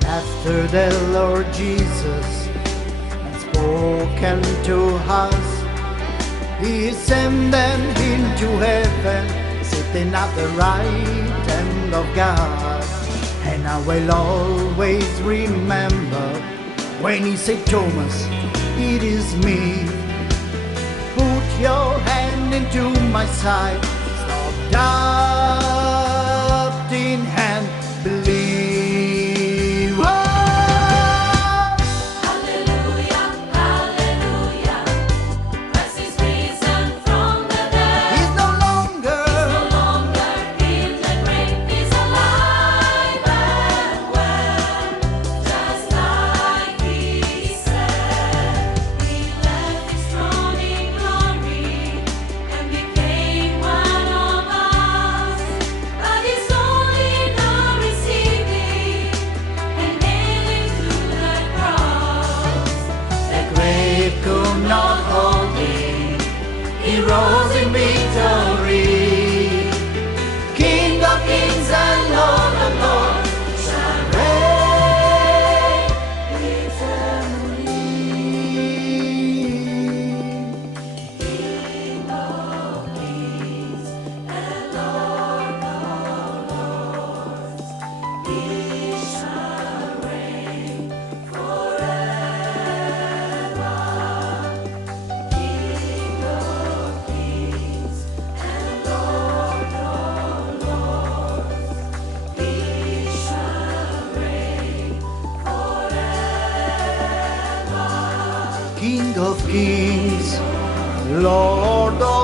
After the Lord Jesus has spoken to us, He ascended into heaven, sitting at the right hand of God. And I will always remember when He said, Thomas, it is me. Put your hand into my side, stop doubting and believe. Could not hold Him, He rose in victory. King of kings and Lord of lords shall reign eternally. King of kings and Lord of lords, He shall reign forever. King of kings, Lord of